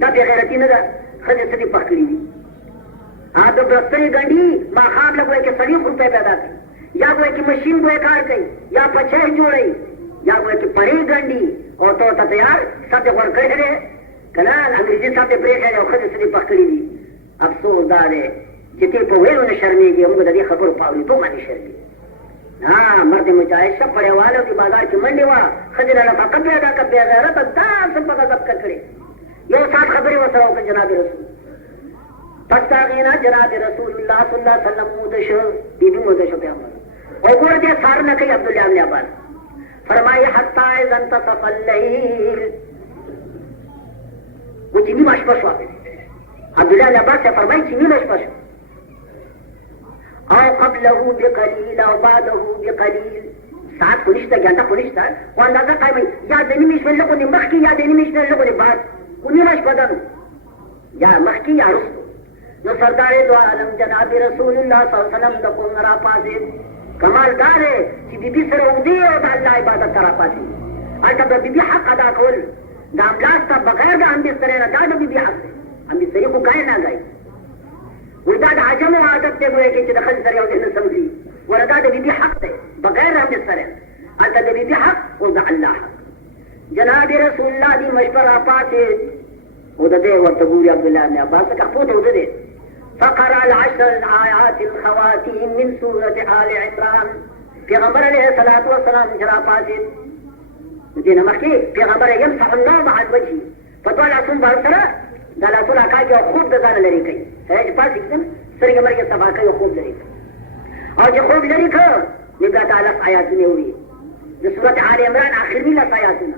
دا بغیرتی نه ده ښځې څه دې پخ کړي دي د بسترې ګنډي ماښام له ګویا کې 30 روپۍ پیدا کوي یا ګویا کې مشین ګویا کار کوي یا پچۍ جوړوي یا ګویا کې پړې ګنډي او تو ته یار سب دې غوړ کړی دی که نه انګریزي سب دې پرېښی دی او ښځې څه دې پخ کړي دي افسوس دا دی چې ته په ویلو نه شرمېږي موږ د دې خبرو په اورېدو باندې شرمېږي مرد مجاهد پڑے والوں کی بازار کی منڈی وا خجل فقط پیدا کر دیا غیرت داس په غضب کړي یو سات خبرې وسره او جناب رسول پښتاغینا جناب رسول الله صلی الله علیه وسلم مودشو بیبي مودشو پیغمبر او ګور دې سار نه کوي عبد الله بن عباس فرمایي حتا اذا انتصف الليل وجني مش پښوا عبد الله بن عباس فرمایي چې نیمه شپه او قبله بقليل او بعده بقليل ساعت کو نشته ګنټه کو نشته او اندازه کوي یا د نیمه شپه لګونی مخکې یا د نیمه شپه لګونی بعد کو نیمه شپه ده یا مخکې یا وروسته نو سردار دو عالم جناب رسول الله صلی الله علیه وسلم د کوم را پاسې کمال دار چې بیبي سره ودی او د الله عبادت را پاسې البته د بیبي حق ادا کول د املاک ته بغیر د هم سره نه دا د بیبي حق دی هم سره کو ګای نه ګای ودا د عجم عادت ته وایي چې د خل سره یو د سمزي وردا د بیبي حق دی بغیر هم سره البته د بیبي حق او د الله حق جناب رسول الله دی مشوره پاسې ودده وتقول عبد الله بن عباس كفوت ودده فقرأ العشر الآيات الخواتيم من سورة آل عمران پیغمبر علیہ الصلوۃ والسلام جرا پاسید دینه مخکې پیغمبر یمسح النوم عن وجهه فطلع ثم برسره دلا سورہ کا جو خوب د ځان لري کوي هیڅ پاسې کړم سرګ مرګ صفا کوي خوب لري او چې خوب لري کو نبی تعالی آیاتونه وي د سورۃ آل عمران اخرنی لا آیاتونه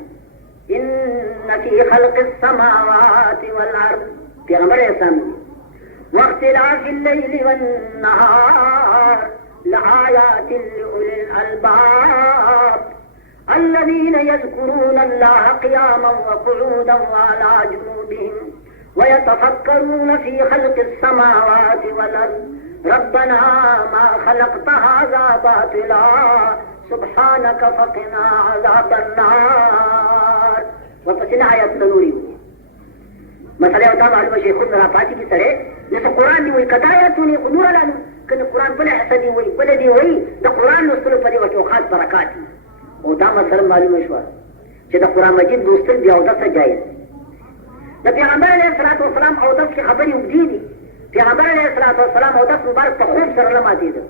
ان فی خلق السماوات والارض پیغمبر اسلام واختلاف الليل والنهار لآيات لأولي الألباب الذين يذكرون الله قياما وقعودا وعلى جنوبهم ويتفكرون في خلق السماوات والأرض ربنا ما خلقت هذا باطلا سبحانك فقنا عذاب النار وفسنا آیات نوری مسئلہ ہوتا معلوم ہے خود میرا پاتی کی سڑے جیسے قرآن دی وہی قطایتونی خنور علانو کہ قرآن بلے حسدی وہی بلے دی وہی دا قرآن نستلو پدی وچو خاص برکاتی او دا مسئلہ معلوم شوار کہ دا قرآن مجید دوستل بیا او دست جائز دا پیغمبر علیہ السلام او دست کی خبری ابدی دی پیغمبر علیہ السلام او دست مبارک تا خوب سر لما دیدو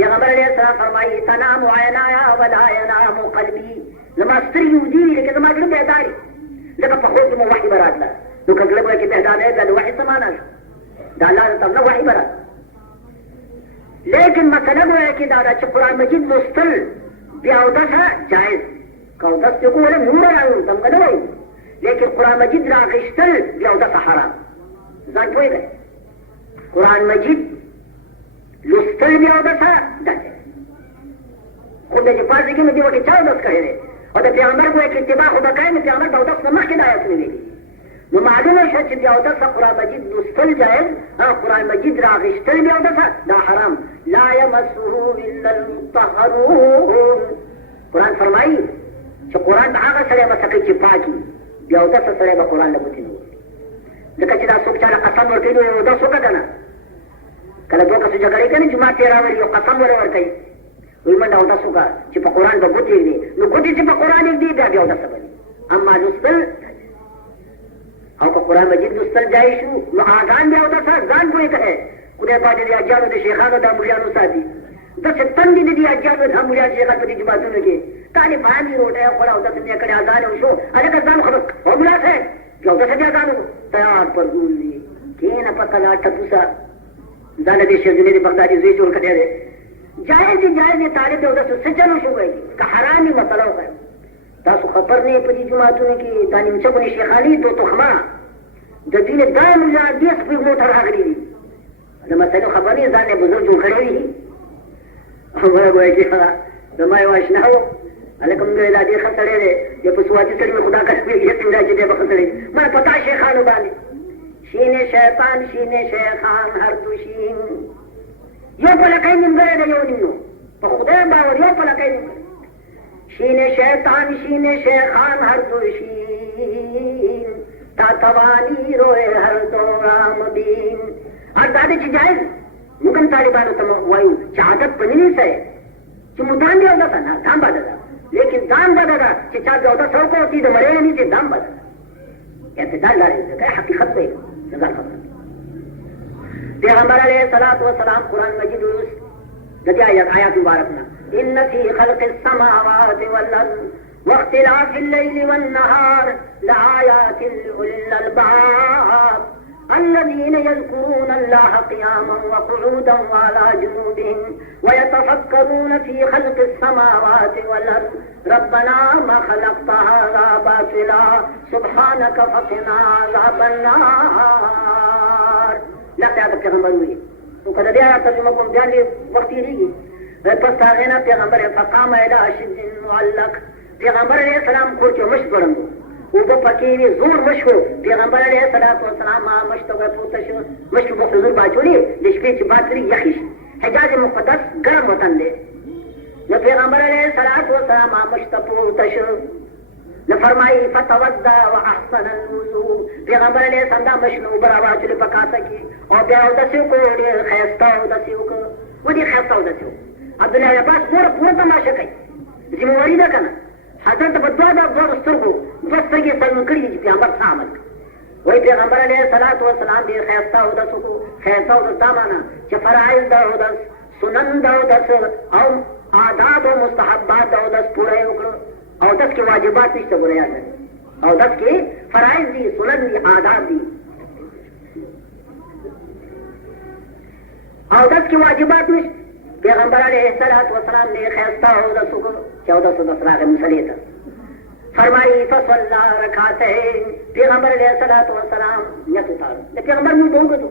پیغمبر علیہ السلام فرمائی تنام عینایا ولا ینام قلبی لما ستری ابدی لیکن لما جنب بیداری لکا پا خوب دمو وحی برات لا نو کګلب کې بهدانه د وحي سمانا شو دا الله تعالی وحي برا لیکن مثلا وایي چې دا چې قران مجید مستل بیا ودسه جائز کو داس یو له نور راو څنګه نه وایي لیکن قران مجید راغشتل بیا ودسه حرام ځان پوي دی قران مجید لستل بیا ودسه دته خو د جپاز کې نو دی وکي چا داس کړی او د پیغمبر کوی کې اتباع خو بکای نه پیغمبر په داس نه مخکې دایته ویلي نو معلومه شو چې بیا ودسه قرآن مجید لوستل جایز او قرآن مجید راغشتل بیا ودسه دا حرام لا یمسه الا المطهرون قرآن فرمایي چې قرآن هغه سړی مسه کوي چې پاکي بیا ودسه سړی به قرآن نه ګوتې نه وهي ځکه چې دا څوک چاله قسم ورکوي نو ودس وکړه که نه کله دوه کسو جګړې کوي جومات یې راولي یو قسم ور ورکوي وایي منډه ودس وکړه چې په قرآن به ګوتې ږدي نو ګوتې چې په قرآن ږدي بیا ودسه به اما لوستل او په قرآن مجید لوستل جایز شو نو اذان بیا ودسه ځان پوهې کړی خدای پاک دې اجانو د شیخانو د مریانو ساتي داسې تندې دي اجانو د مریان شیخان په دې جوماتونو کې طالبان یې روټۍ خوړه او داسې یې کړی اذان یې وشو هلکه ځان خبر او ملا صاحب بیا ودسه بیا ځان تیار پر ګول دي کښېنه په کلا ټپوسه ځان دې شیخ بغدادي زوی جوړ کړی دی جایز دي طالب دې ودسه څه چل وشو وایي که حرام یې مسله وکړه تاسو خبر نه په دې جوماتونو کې دا نیمچکونې شیخاني دو تخمه د دین دا ملا دې سپي موټر راغلي دي د مسلو خبر نه ځان یې بزرګ جوړ کړی وي وایي چې زما یو اشنا و هلکه موږ دا ډېر ښه سړی دی د په سواتي سړي مې خدا کشمیر یقین دی چې دی به ښه سړی ما پتا شیخانو باندې شین شیطان شین شیخان هر دو شین یو په لکۍ نیمګړی دی یو نیم په خدای باور یو په لکۍ نیمګړی شین شیطان شین شیخان هر دو شین تا تا روانی روئے ہر دورام دین اور دادے چی جائز مکم طالبانو تم وایو چی عادت پنینی سائے چی مدان دی اودا سا نا دام بادا دا لیکن دام بادا دا چی چاہ دی اودا سوکو ہوتی دا مرے نہیں چی دام بادا دا اعتدال لارے سے کہا حقیقت پہ نظر خبر پیغمبر علیہ السلام قرآن مجید دتی آیات مبارکنا ان فی خلق السماوات والارض واختلاف الليل والنهار لآيات لأولي الألباب الذين يذكرون الله قياما وقعودا وعلى جنوبهم ويتفكرون في خلق السماوات والأرض ربنا ما خلقت هذا باطلا سبحانك فقنا عذاب النار لقد آدھا پیغمبر ہوئی تو قد دیا ترجمہ کو جان لی وقتی رہی پس تاغینا پیغمبر فقام الى شد معلق پیغمبر علیہ السلام کو جو مشت بڑھنگو وہ پکیوی زور مشکو پیغمبر علیہ السلام مشت پوتشو مشت بخزور باچولی لشپی چی باتری یخیش حجاز مقدس گرم وطن دے نو پیغمبر علیہ السلام مشت پوتشو نفرمائی فتودہ و احسن الوضو پیغمبر علیہ السلام مشنو برابا چلی پکاتا کی اور بیا دسیو کو خیستا دسیو کو وہ دی خیستا دسیو عبداللہ عباس پورا تماشا کئی ذمہ دا کنا حضرت بدوا دا بور سترگو بسترگی سلم کری جی پیغمبر سامل وہی پیغمبر علیہ السلام دیر خیستا ہو دسو کو خیستا ہو دس دامانا چا فرائض دا ہو دس سنن دا ہو دس او آداب و مستحبات دا ہو دس پورا اکڑو او دس کی واجبات نشتا بولے یاد ہے او دس کی فرائض دی سنن دی آداب دی او دس کی واجبات نشتا پیغمبر علیہ السلام نے خیستا ہو دسو کو 1410 راغ مسلیتا فرمائی فصلا رکھاتین پیغمبر علیہ السلام نیت اتارو پیغمبر مجھ دوں گا تو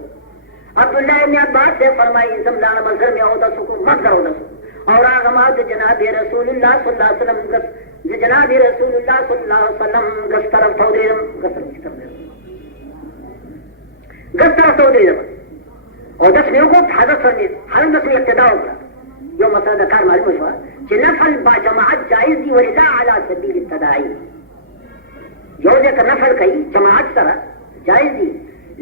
عبداللہ ابن عباس سے فرمائی زمدان مظہر میں ہو دسو کو مقدر ہو دسو اور آغمات جناب رسول اللہ صلی اللہ علیہ وسلم جناب رسول اللہ صلی اللہ علیہ وسلم گس طرف تو دیرم گس طرف تو دیرم اور دس میں کو حضرت دس میں اقتداء ہوگا جو مسئلہ کار معلوم ہوا کہ نفل با جماعت جائز دی وردا علی سبیل التداعی جو دے کا نفل کئی جماعت سرا جائز دی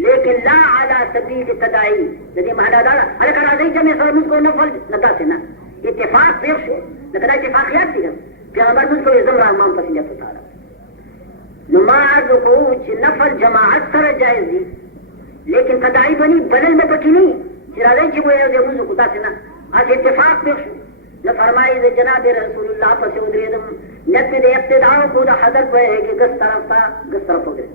لیکن لا علی سبیل التداعی جدی مہدا دارا ارے کرا دی جمع سر مجھ کو نفل نتا سے نا اتفاق پیش ہو لیکن اتفاقیات تھی پیغمبر مجھ کو ازم رحمان پسندیت اتارا نماز کو نفل جماعت سرا جائز دی لیکن تداعی بنی بدل میں بکی نہیں چرا دی وہ دے مجھ کو تا سے نا آج اتفاق پیش ہو نہ فرمائی دے جناب رسول اللہ پس ادریدم نت دے ابتداؤ کو دا حضر پہ ہے کہ گس طرف ہو گئے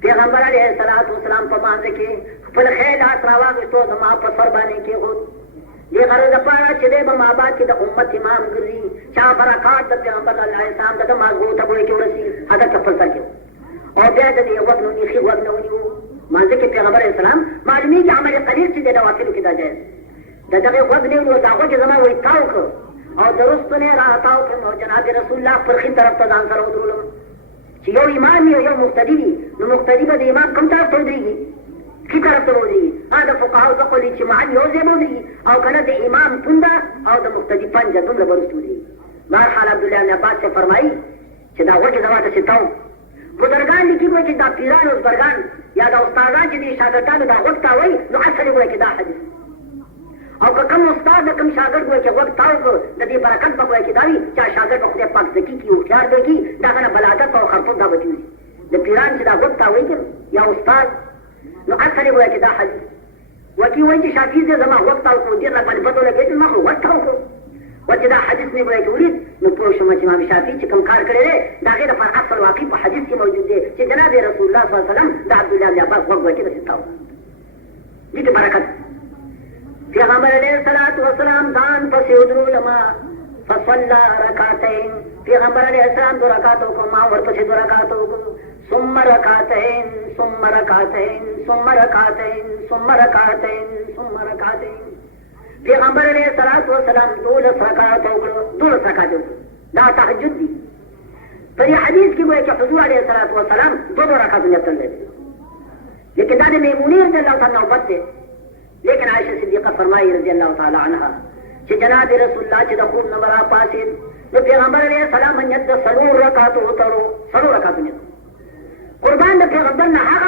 پیغمبر علیہ السلام پمان دے کے پل خیل آسراوا گشتو زمان پسر بانے کے خود یہ غرض پارا چدے بم آباد کی دا امت امام گری چاہ فرقات دا پیغمبر علیہ السلام دا مازگو تبوئے کیوں رسی حضر چپل سا کیوں اور بیاد دے وقت نونی خیب وقت نونی مانزے کے پیغمبر علیہ السلام معلومی کہ عمل قلیل چیزے دوافلو کی دا جائز دا دغه وخت نه نو دا وخت زما وای تاو کو او درست نه راځاو په جناب رسول الله پر خین طرف ته ځان سره ودرولم چې یو امام یو مقتدی نو مقتدی به امام کوم طرف ته ودرېږي کی طرف ته ودرېږي دا فقهاو د قولي چې معن یو ځای ودرېږي او کنه د امام پوندا او د مقتدی پنجه دومره ورسته ودرېږي بهرحال عبدالله بن عباس سے فرمایي چې دا وخت زما ته چې تاو بزرگان لیکي وای چې دا پیران او بزرگان یا دا استادان چې دي شاګردانو دا وخت وای نو اصل وای چې دا حدیث او که کم استاد د کم شاګرد وای چې وخت تاو کو د دې برکت په وای کې داوی چې شاګرد په خپل پاک ذکی کی او خیال دی کی دا غنه بلاغت او خرطوم دا بچوي د پیران چې دا وخت وای یا استاد نو اصل وای چې دا حدیث وکی وای چې شافعی دې زما وخت او کو دې نه باندې پتو لګیږي ما وخت تاو کو وجه دا حدیث نه وای ولید نو پوه شم چې امام شافعی چې کوم کار کړی دی دا غیر پر اصل واقع په حدیث کې موجود دی چې جناب رسول الله صلی الله علیه وسلم د عبد الله بن عباس وغوږ کې د ستاو دې برکت پیغمبر علیہ السلام دان پس ادرو لما فصلى رکعتین پیغمبر علیہ السلام 2 رکعتوں کو ما اور پس 2 رکعتوں کو ثم رکعتین ثم رکعتین ثم رکعتین ثم رکعتین ثم رکعتین پیغمبر علیہ السلام 2 رکعتوں کو 2 رکعتوں دا تہجد دی پر یہ حدیث کی وہ کہ حضور علیہ السلام 2 رکعتوں نے تلے لیکن دا میمونہ رضی اللہ تعالی عنہ بات لیکن عائشہ صدیقہ فرمائی رضی اللہ تعالی عنہ کہ جناب رسول اللہ چې د خوب نه برا پاسید نو پیغمبر علیہ السلام نیت د 3 رکعات وترو 3 رکعات نیت قربان د پیغمبر نه هغه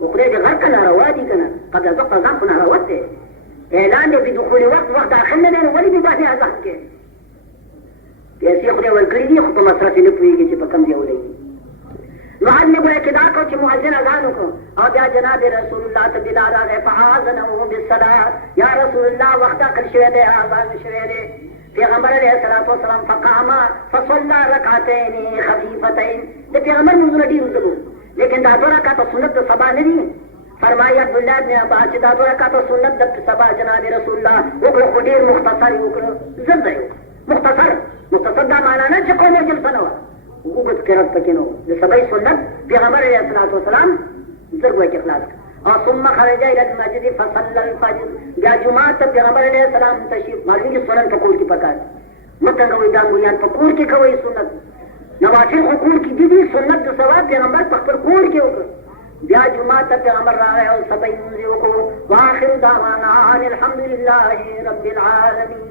وقرية غير كنا روادي كنا قد أزق زان كنا روادي إعلان بدخول وقت داخلنا لنا ولي بباهي أزان كي كيسي قرية والقريدي خطو مصراتي نبويجي تبكم دي أولي وعد نقول كداكو كي مؤذن أزانكو أو يا جناب رسول الله تبدال عليه فعاذنه بالصلاة يا رسول الله وقت أقل شوية أزان شوية پیغمبر علیہ الصلوۃ والسلام فقام فصلى ركعتين خفيفتين ده پیغمبر منذ ندی وزبو لیکن دا دو رکعت سنت تو سبا نہیں فرمایا عبداللہ ابن عباس دا دو رکعت سنت د سبا جناب رسول اللہ وکړو خډیر مختصر وکړو زده مختصر دا معنا نه چې کومه جلسه نه و وګت قرات پکې نو د سبا سنت پیغمبر علیہ الصلوۃ والسلام زګوي کې خلاص اور ثم خرج الى المسجد فصلى الفجر یا جمعه پیغمبر علیہ السلام تشریف مالوی کی سنت پکول کی پکار متن کوي دانګو پکول کې کوي سنت نوافل حقوق کی دیدی سنت تو ثواب پیغمبر پر کوڑ کے اوپر بیا جمعہ تک پیغمبر رہا ہے اور سبھی منزیوں کو واخر دعوانا الحمدللہ رب العالمین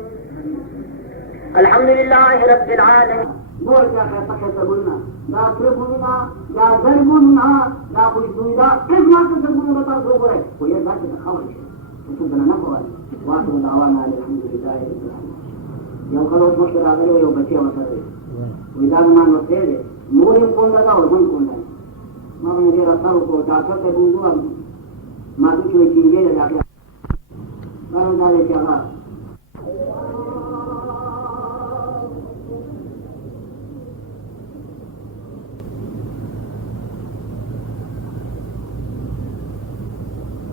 الحمدللہ رب العالمین بول کیا ہے پکھے بولنا لا تربونا لا دربونا لا خوشبونا کس بات سے دربونا بتا دو گئے وہ یہ بات ہے خبر ہے تو بنا نہ ہوا واخر دعوانا الحمدللہ رب العالمین یو خلاص مشکل آ گئے یو بچے وسره ویدان مان وته دي مو یې کوله دا ورغون کوله ما یې راځو کو دا څه ته بوغو ما دې چې کېږي دا دا دا دې ځا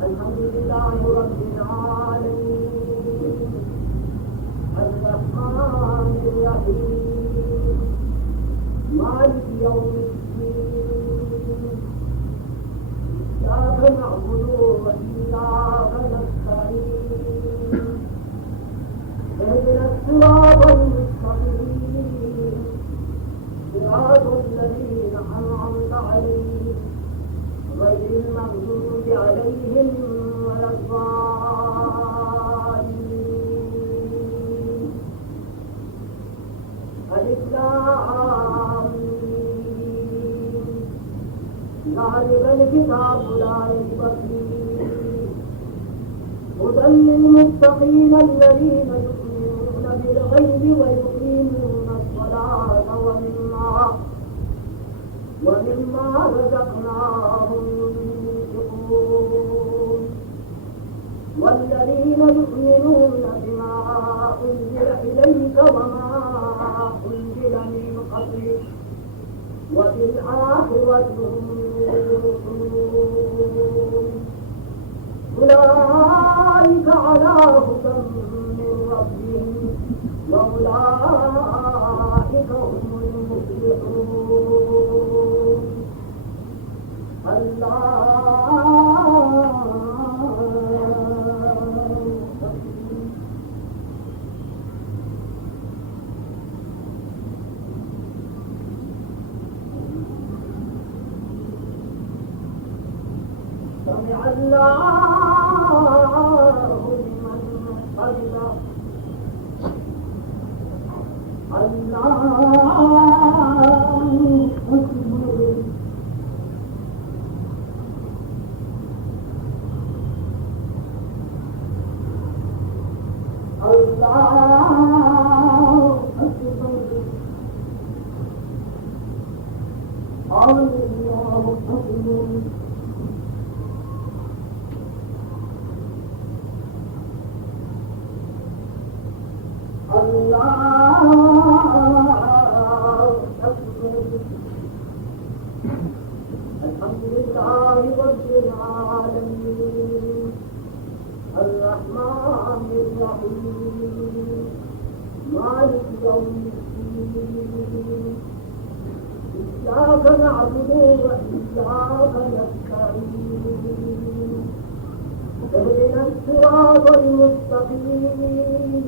الحمدلله رب العالمين الرحمن الرحيم مالك يوم الدين إياك نعبد وإياك نستعين اهدنا الصراط المستقيم صراط الذين أنعمت عليهم غير المغضوب عليهم ولا الضالين ألف ذلك الكتاب لا ريب فيه هدى للمتقين الذين يؤمنون بالغيب ويقيمون الصلاة ومما رزقناهم ينفقون والذين يؤمنون بما أنزل إليك وما أنزل من قبلك وبالآخرة هم يوقنون أولئك على هدى من ربهم وأولئك هم المفلحون سمع الله لمن حمده الله أكبر الله أكبر الله أكبر الحمد لله رب العالمين الرحمن الرحيم مالك يوم الدين إياك نعبد وإياك نستعين اهدنا الصراط المستقيم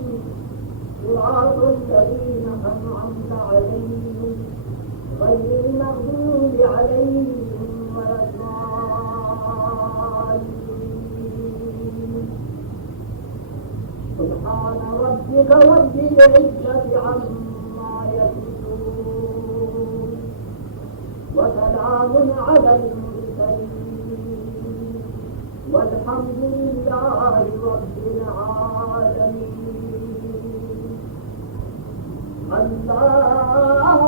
صراط الذين أنعمت عليهم غير المغضوب عليهم ولا الضالين سبحان ربك رب العزة عما يصفون وسلام على المرسلين والحمد لله رب العالمين الله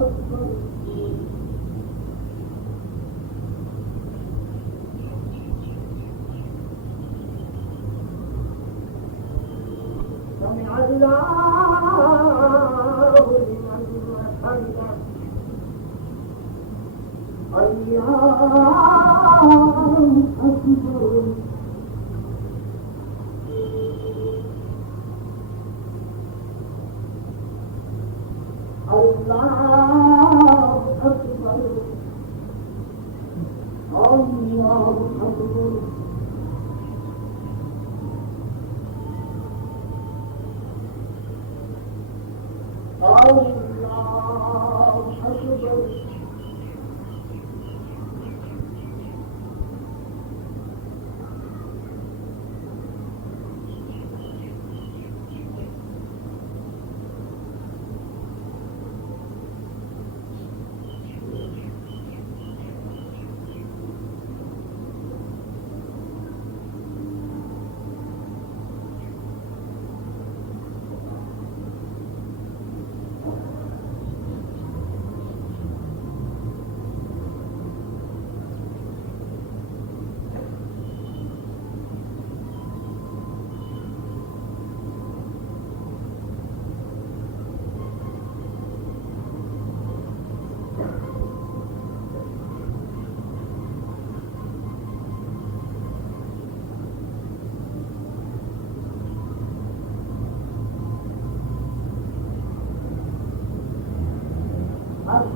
أكبر سمع الله لمن حمده الله أكبر الله أكبر الله أكبر الله أكبر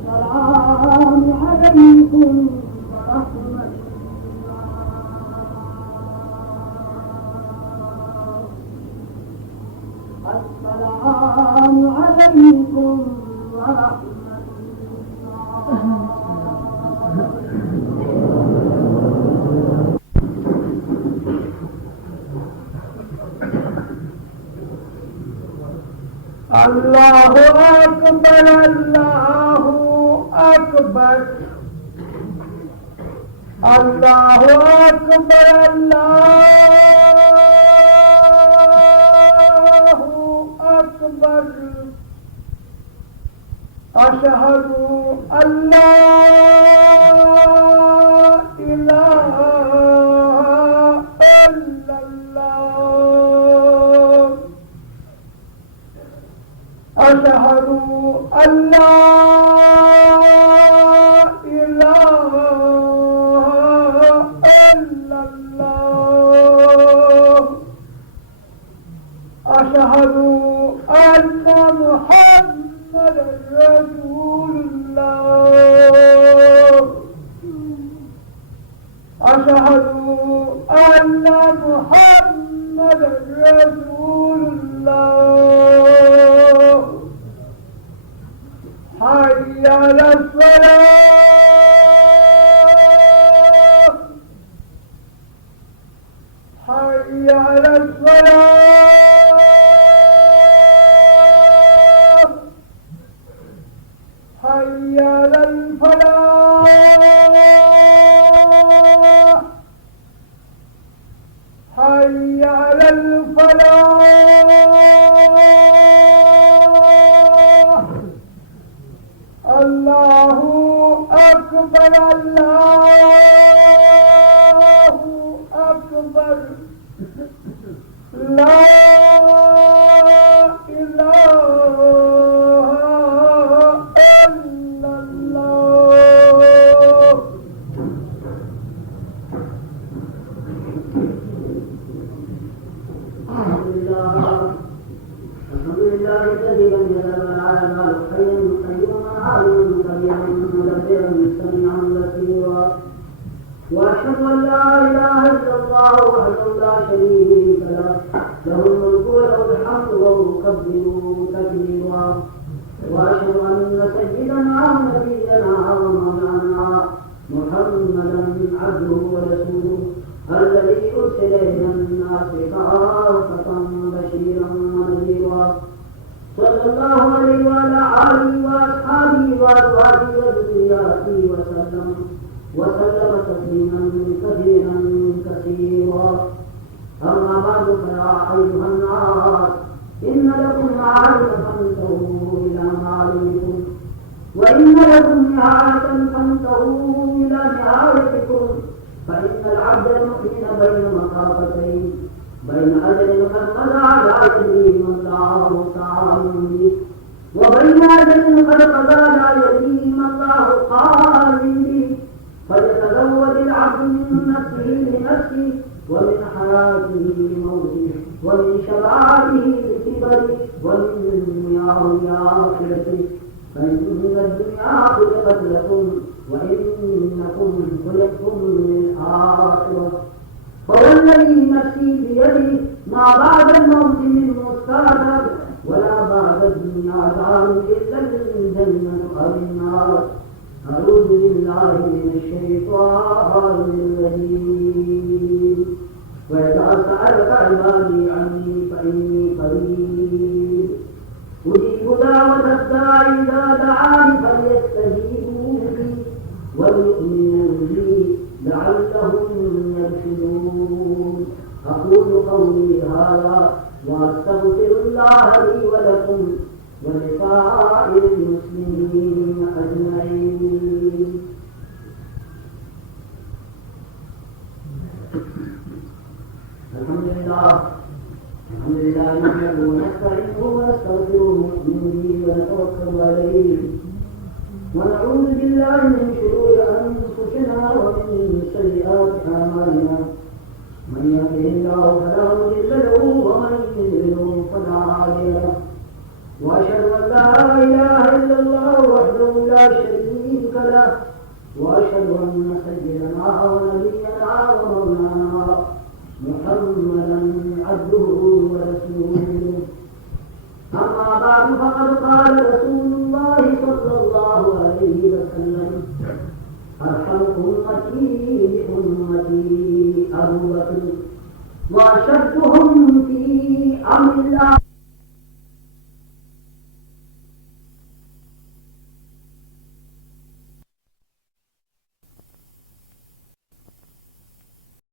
السلام عليكم ورحمة الله السلام عليكم ورحمة الله أكبر الله أكبر الله أكبر الله أكبر أشهد أن لا إله أن لا إله إلا الله أشهد أن محمدا رسول الله أشهد أن محمدا رسول الله حي على الصلاة حي على الصلاة حي على الفلاح حي على الفلاح الله أكبر الله أكبر لا إله إلا الله الحمد لله الذي لم يزل على المال حيا قيوما عالما قديرا مدبرا سميعا بصيرا واشهد ان لا اله الا الله وحده لا شريك له له الملك وله الحمد وهو يكبر تكبيرا واشهد ان سيدنا ونبينا ومولانا محمدا عبده ورسوله الذي ارسل الى الناس كافه بشيرا ونذيرا صلى الله عليه وعلى اله واصحابه وازواجه وذرياته وسلم تسليما كثيرا كثيرا اما بعد فيا ايها الناس ان لكم معارف فانتهوا الى معارفكم وان لكم نهايه فانتهوا الى نهايتكم فإن العبد المؤمن بين مخافتين بين أجل قد قضى لا يدري ما الله تعالى به وبين أجل قد قضى لا يدري ما الله قال به فليتزود العبد من نفسه لنفسه ومن حياته لموته ومن شبابه لكبره ومن دنياه لآخرته فإن الدنيا خلقت لكم وإنكم خلقتم للآخرة فوالذي نفسي بيده ما بعد الموت من مستعد ولا بعد الدنيا دار إلا الجنة أو النار أعوذ بالله من الشيطان الرجيم وإذا سألك عبادي عني فإني قريب أجيب دعوة الداعي إذا دعاني فليستجيبوا لي وليؤمنوا بي لعلهم يرشدون أقول قولي هذا وأستغفر الله لي ولكم ولسائر المسلمين أجمعين. الحمد لله نحمده ونستعينه ونستغفره ونؤمن به ونتوكل عليه ونعوذ بالله من شرور أنفسنا ومن سيئات أعمالنا من يهده الله فلا مضل له ومن يضلل فلا هادي له وأشهد أن لا إله إلا الله وحده لا شريك له وأشهد أن سيدنا ونبينا ومولانا محمدا عبده ورسوله أما بعد فقد قال رسول الله صلى الله عليه وسلم أرحم أمتي أبو بكر وأشدهم في أمر الله